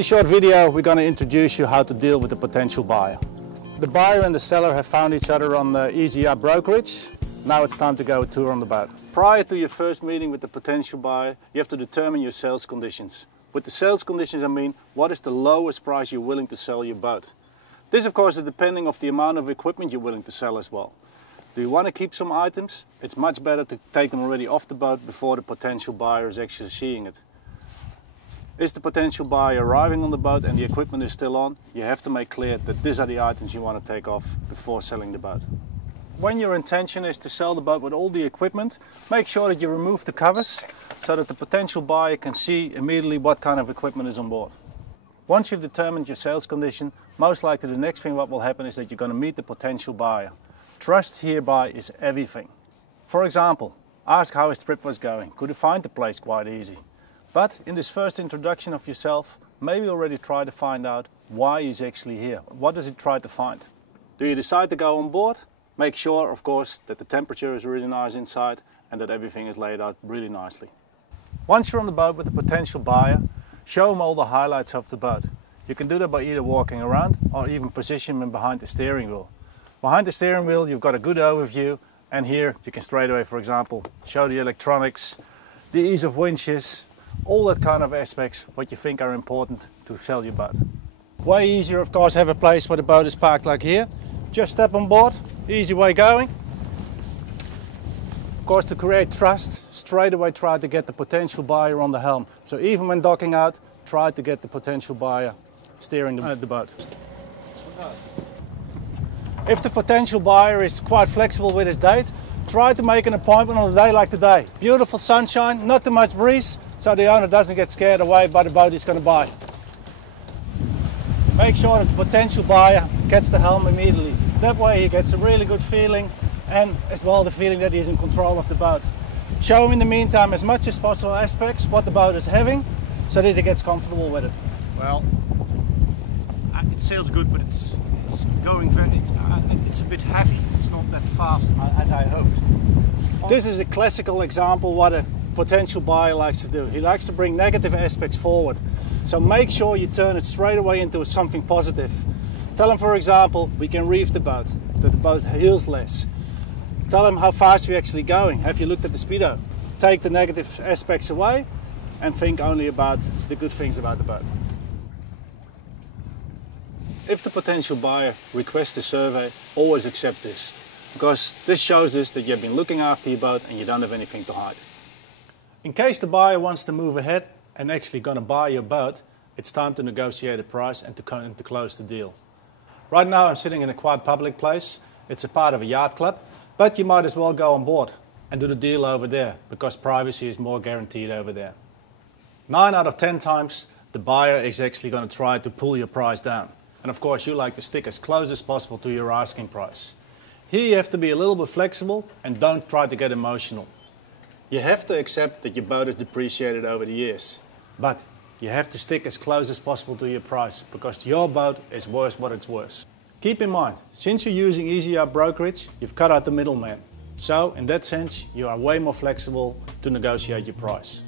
this short video, we're going to introduce you how to deal with a potential buyer. The buyer and the seller have found each other on the Easy Up brokerage. Now it's time to go a tour on the boat. Prior to your first meeting with the potential buyer, you have to determine your sales conditions. With the sales conditions, I mean, what is the lowest price you're willing to sell your boat? This, of course, is depending on the amount of equipment you're willing to sell as well. Do you want to keep some items? It's much better to take them already off the boat before the potential buyer is actually seeing it. Is the potential buyer arriving on the boat and the equipment is still on? You have to make clear that these are the items you want to take off before selling the boat. When your intention is to sell the boat with all the equipment, make sure that you remove the covers so that the potential buyer can see immediately what kind of equipment is on board. Once you've determined your sales condition, most likely the next thing what will happen is that you're going to meet the potential buyer. Trust hereby is everything. For example, ask how his trip was going. Could he find the place quite easy? But in this first introduction of yourself, maybe already try to find out why he's actually here. What does he try to find? Do you decide to go on board? Make sure, of course, that the temperature is really nice inside and that everything is laid out really nicely. Once you're on the boat with the potential buyer, show him all the highlights of the boat. You can do that by either walking around or even position him behind the steering wheel. Behind the steering wheel, you've got a good overview, and here you can straight away, for example, show the electronics, the ease of winches, all that kind of aspects what you think are important to sell your boat. Way easier, of course, have a place where the boat is parked like here. Just step on board, easy way going. Of course, to create trust, straight away try to get the potential buyer on the helm. So even when docking out, try to get the potential buyer steering the boat. If the potential buyer is quite flexible with his date, try to make an appointment on a day like today. Beautiful sunshine, not too much breeze, so the owner doesn't get scared away by the boat he's going to buy. Make sure that the potential buyer gets the helm immediately. That way he gets a really good feeling and as well the feeling that he's in control of the boat. Show him in the meantime as much as possible aspects what the boat is having so that he gets comfortable with it. Well, it sails good, but it's going very, it's a bit heavy. It's not that fast as I hoped. This is a classical example what a potential buyer likes to do. He likes to bring negative aspects forward. So make sure you turn it straight away into something positive. Tell him, for example, we can reef the boat, that the boat heels less. Tell him how fast we're actually going. Have you looked at the speedo? Take the negative aspects away and think only about the good things about the boat. If the potential buyer requests a survey, always accept this, because this shows us that you've been looking after your boat and you don't have anything to hide. In case the buyer wants to move ahead and actually going to buy your boat, it's time to negotiate a price and to close the deal. Right now I'm sitting in a quite public place. It's a part of a yacht club, but you might as well go on board and do the deal over there, because privacy is more guaranteed over there. 9 out of 10 times the buyer is actually going to try to pull your price down. And of course you like to stick as close as possible to your asking price. Here you have to be a little bit flexible and don't try to get emotional. You have to accept that your boat is depreciated over the years. But you have to stick as close as possible to your price, because your boat is worth what it's worth. Keep in mind, since you're using Easy Up brokerage, you've cut out the middleman. So in that sense, you are way more flexible to negotiate your price.